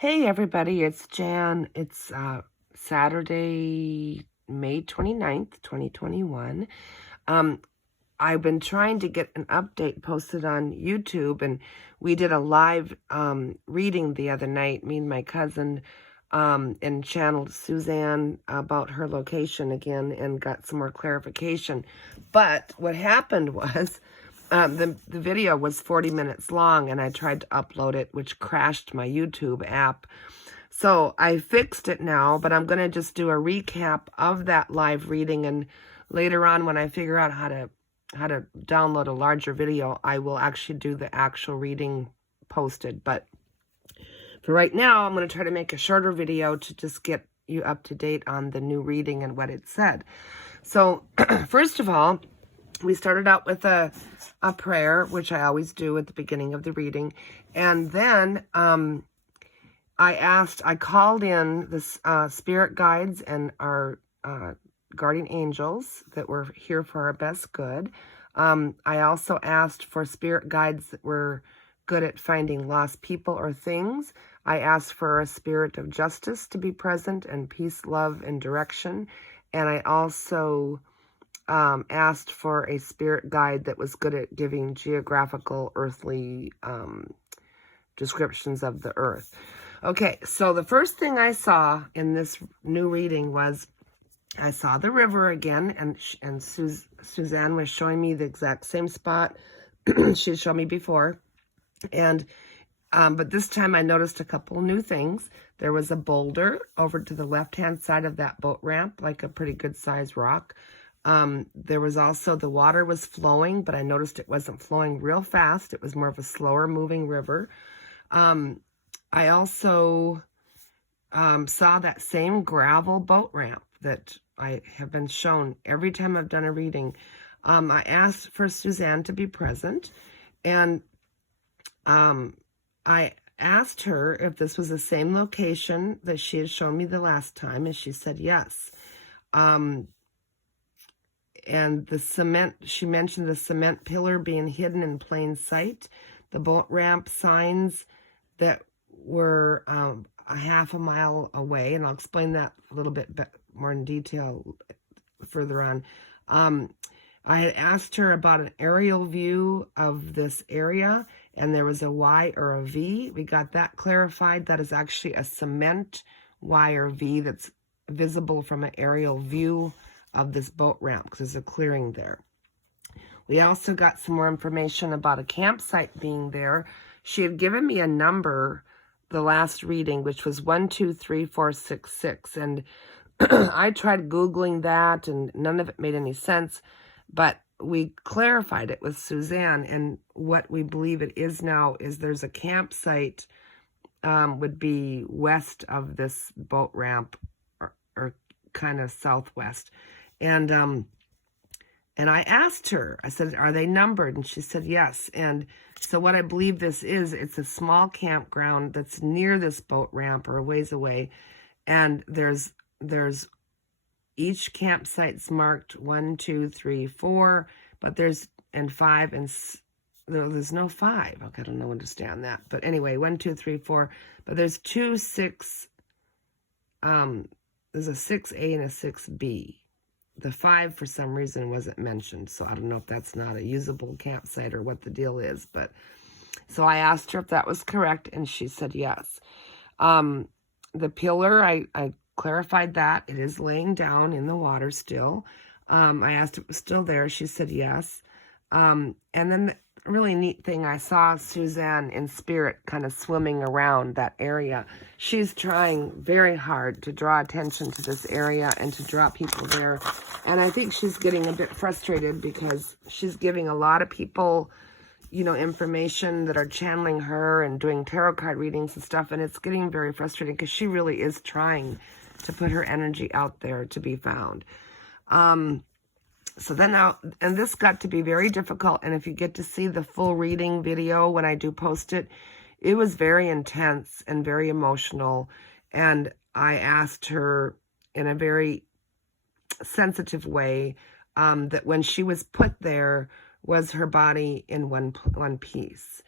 Hey everybody, it's Jan. It's Saturday, May 29th, 2021. I've been trying to get an update posted on YouTube, and we did a live reading the other night, me and my cousin, and channeled Suzanne about her location again and got some more clarification. But what happened was the video was 40 minutes long, and I tried to upload it, which crashed my YouTube app. So I fixed it now, but I'm going to just do a recap of that live reading, and later on when I figure out how to download a larger video, I will actually do the actual reading posted. But for right now, I'm going to try to make a shorter video to just get you up to date on the new reading and what it said. So first of all, we started out with a prayer, which I always do at the beginning of the reading. And then I called in the spirit guides and our guardian angels that were here for our best good. I also asked for spirit guides that were good at finding lost people or things. I asked for a spirit of justice to be present, and peace, love, and direction. And I also asked for a spirit guide that was good at giving geographical, earthly descriptions of the earth. Okay, so the first thing I saw in this new reading was I saw the river again, and Suzanne was showing me the exact same spot she had shown me before. And but this time I noticed a couple new things. There was a boulder over to the left-hand side of that boat ramp, like a pretty good-sized rock. There was also, the water was flowing, but I noticed it wasn't flowing real fast. It was more of a slower moving river. I also saw that same gravel boat ramp that I have been shown every time I've done a reading. I asked for Suzanne to be present, and I asked her if this was the same location that she had shown me the last time, and she said yes. And the cement, she mentioned the cement pillar being hidden in plain sight, the boat ramp signs that were a half a mile away, and I'll explain that a little bit more in detail further on. I had asked her about an aerial view of this area, and there was a Y or a V. We got that clarified. That is actually a cement Y or V that's visible from an aerial view of this boat ramp, because there's a clearing there. We also got some more information about a campsite being there. She had given me a number the last reading, which was 123466, and I tried Googling that, and none of it made any sense, but we clarified it with Suzanne, and what we believe it is now is there's a campsite would be west of this boat ramp, or kind of southwest. And I asked her, I said, are they numbered? And she said yes. And so what I believe this is, it's a small campground that's near this boat ramp or a ways away. And there's each campsite's marked 1, 2, 3, 4, but there's, and 5, and there's no 5. Okay, I don't understand that. But anyway, 1, 2, 3, 4, but there's 2, 6, there's a 6A and a 6B. The 5, for some reason, wasn't mentioned, so I don't know if that's not a usable campsite or what the deal is. But so I asked her if that was correct, and she said yes. The pillar, I clarified that. It is laying down in the water still. I asked if it was still there. She said yes. And then the really neat thing, I saw Suzanne in spirit kind of swimming around that area. She's trying very hard to draw attention to this area and to draw people there. And I think she's getting a bit frustrated because she's giving a lot of people, you know, information that are channeling her and doing tarot card readings and stuff. And it's getting very frustrating because she really is trying to put her energy out there to be found. So then now, and this got to be very difficult. And if you get to see the full reading video when I do post it, it was very intense and very emotional. And I asked her in a very sensitive way that when she was put there, was her body in one piece?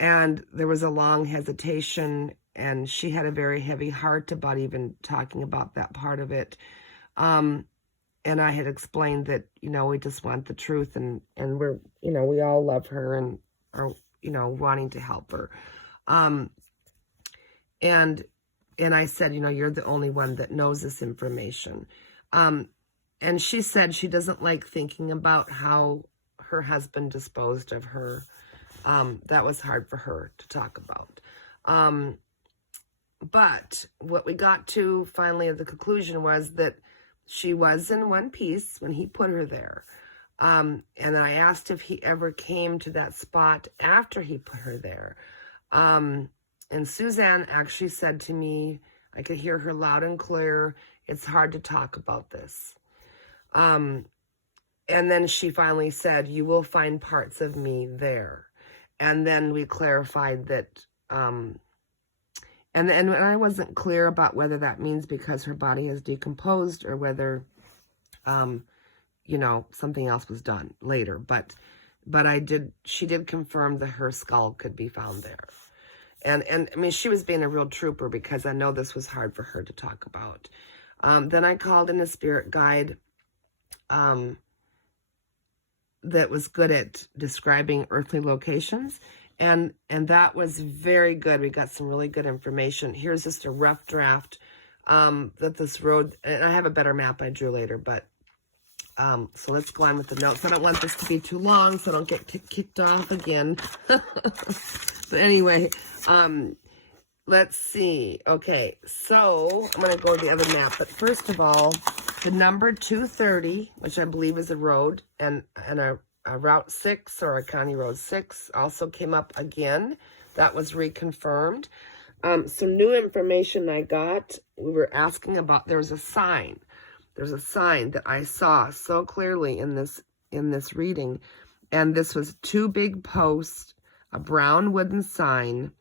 And there was a long hesitation, and she had a very heavy heart about even talking about that part of it. And I had explained that, we just want the truth, and we're, we all love her and are, wanting to help her. And I said, you're the only one that knows this information. And she said she doesn't like thinking about how her husband disposed of her. That was hard for her to talk about. But what we got to finally at the conclusion was that she was in one piece when he put her there. And then I asked if he ever came to that spot after he put her there. And Suzanne actually said to me, I could hear her loud and clear, it's hard to talk about this. And then she finally said, you will find parts of me there. And then we clarified that, and I wasn't clear about whether that means because her body has decomposed or whether, something else was done later. But she did confirm that her skull could be found there. And I mean, she was being a real trooper because I know this was hard for her to talk about. Then I called in a spirit guide that was good at describing earthly locations. And that was very good. We got some really good information. Here's just a rough draft that this road, and I have a better map I drew later, but so let's go on with the notes. I don't want this to be too long so I don't get kicked off again. But anyway, let's see. Okay, so I'm going to go to the other map. But first of all, the number 230, which I believe is a road, and a Route 6 or a County Road 6 also came up again. That was reconfirmed. Some new information I got, we were asking about, there's a sign. There's a sign that I saw so clearly in this reading. And this was 2 big posts, a brown wooden sign.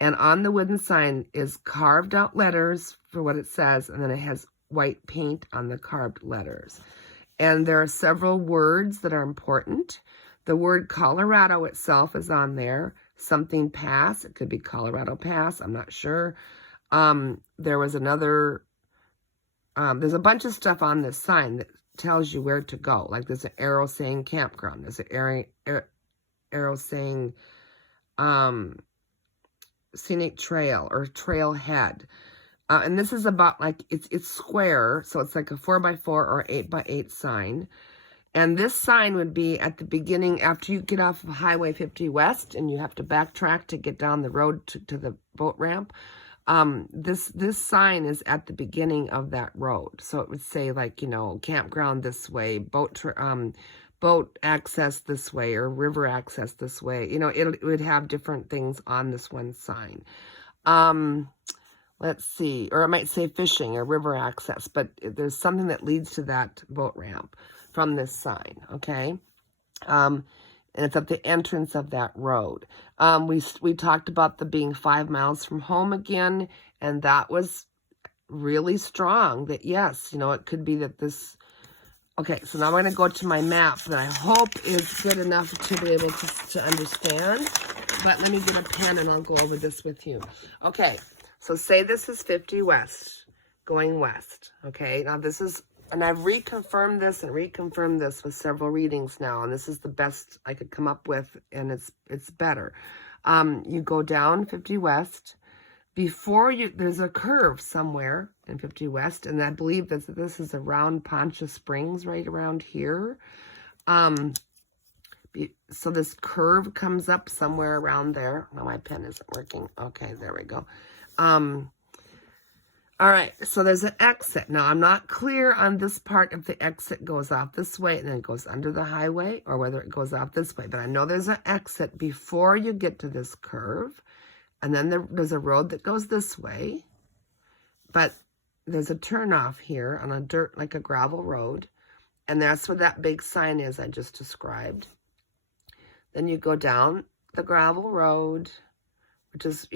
And on the wooden sign is carved out letters for what it says. And then it has white paint on the carved letters. And there are several words that are important. The word Colorado itself is on there. Something Pass. It could be Colorado Pass. I'm not sure. There was another... there's a bunch of stuff on this sign that tells you where to go. Like there's an arrow saying campground. There's an arrow saying scenic trail or trailhead. And this is about like, it's square. So it's like a 4x4 or 8x8 sign. And this sign would be at the beginning after you get off of Highway 50 West and you have to backtrack to get down the road to the boat ramp. This sign is at the beginning of that road. So it would say like, campground this way, boat access this way, or river access this way. It would have different things on this one sign. Let's see, or it might say fishing or river access, but there's something that leads to that boat ramp from this sign, okay? And it's at the entrance of that road. We talked about the being 5 miles from home again, and that was really strong. That yes, it could be that this. Okay, so now I'm going to go to my map that I hope is good enough to be able to understand. But let me get a pen and I'll go over this with you. Okay, so say this is 50 West, going west. Okay, now this is. And I've reconfirmed this with several readings now, and this is the best I could come up with, and it's better. You go down 50 West. There's a curve somewhere in 50 West, and I believe that this is around Poncha Springs, right around here. So this curve comes up somewhere around there. Well, my pen isn't working. Okay, there we go. All right, so there's an exit. Now, I'm not clear on this part if the exit goes off this way and then it goes under the highway or whether it goes off this way. But I know there's an exit before you get to this curve. And then there's a road that goes this way. But there's a turnoff here on a dirt, like a gravel road. And that's where that big sign is I just described. Then you go down the gravel road, which is,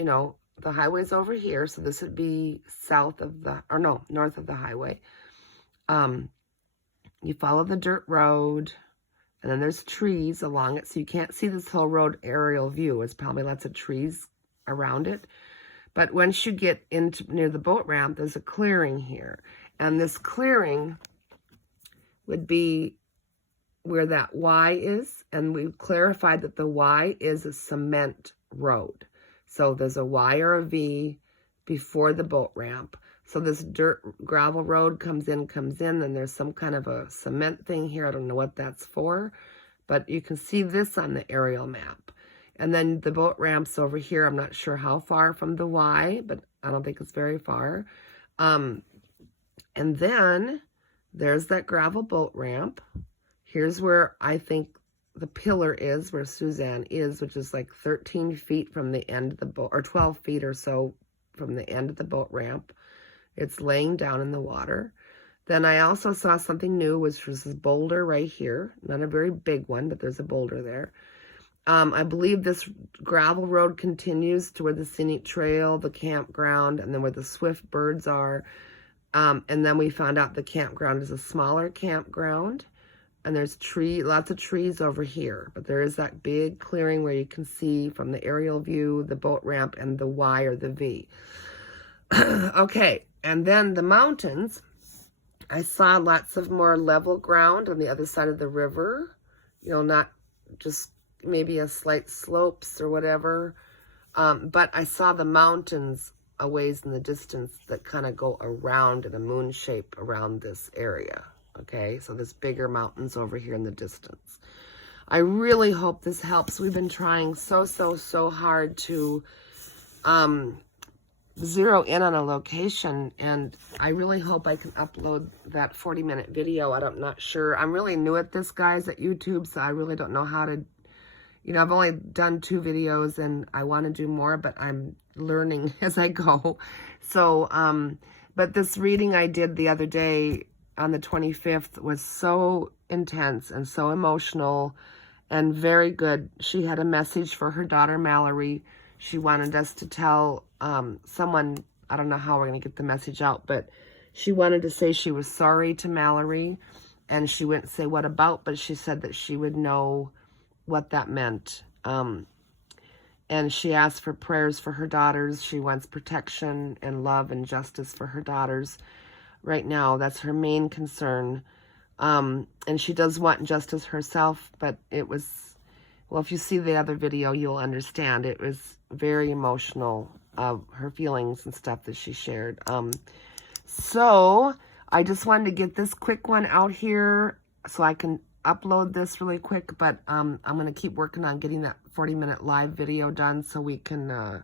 the highway's over here, so this would be north of the highway. You follow the dirt road, And then there's trees along it, so you can't see this whole road aerial view. It's probably lots of trees around it. But once you get into near the boat ramp, there's a clearing here. And this clearing would be where that Y is. And we clarified that the Y is a cement road. So there's a Y or a V before the boat ramp. So this dirt gravel road comes in, and there's some kind of a cement thing here. I don't know what that's for, but you can see this on the aerial map. And then the boat ramp's over here. I'm not sure how far from the Y, but I don't think it's very far. And then there's that gravel boat ramp. Here's where I think the pillar is, where Suzanne is, which is like 13 feet from the end of the boat, or 12 feet or so from the end of the boat ramp. It's laying down in the water. Then I also saw something new, which was this boulder right here. Not a very big one, but there's a boulder there. I believe this gravel road continues to where the scenic trail, the campground, and then where the swift birds are. And then we found out the campground is a smaller campground. And there's lots of trees over here. But there is that big clearing where you can see from the aerial view, the boat ramp, and the Y or the V. Okay, and then the mountains. I saw lots of more level ground on the other side of the river. You know, not just maybe a slight slopes or whatever. But I saw the mountains a ways in the distance that kind of go around in a moon shape around this area. Okay, so there's bigger mountains over here in the distance. I really hope this helps. We've been trying so hard to zero in on a location, and I really hope I can upload that 40-minute video. I'm not sure. I'm really new at this, guys, at YouTube, so I really don't know how to, you know, I've only done 2 videos, and I want to do more, but I'm learning as I go. So, but this reading I did the other day on the 25th was so intense and so emotional and very good. She had a message for her daughter, Mallory. She wanted us to tell someone, I don't know how we're going to get the message out, but she wanted to say she was sorry to Mallory, and she wouldn't say what about, but she said that she would know what that meant. And she asked for prayers for her daughters. She wants protection and love and justice for her daughters. Right now, that's her main concern. And she does want justice herself, but it was, well, if you see the other video, you'll understand. It was very emotional, her feelings and stuff that she shared. So I just wanted to get this quick one out here so I can upload this really quick, but I'm going to keep working on getting that 40-minute live video done so we can,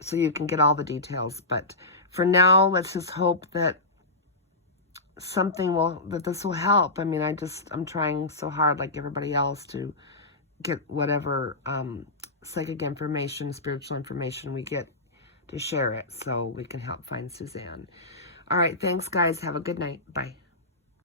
so you can get all the details. But for now, let's just hope that that this will help. I mean, I'm trying so hard like everybody else to get whatever psychic information, spiritual information we get to share it so we can help find Suzanne. All right, thanks guys. Have a good night. Bye.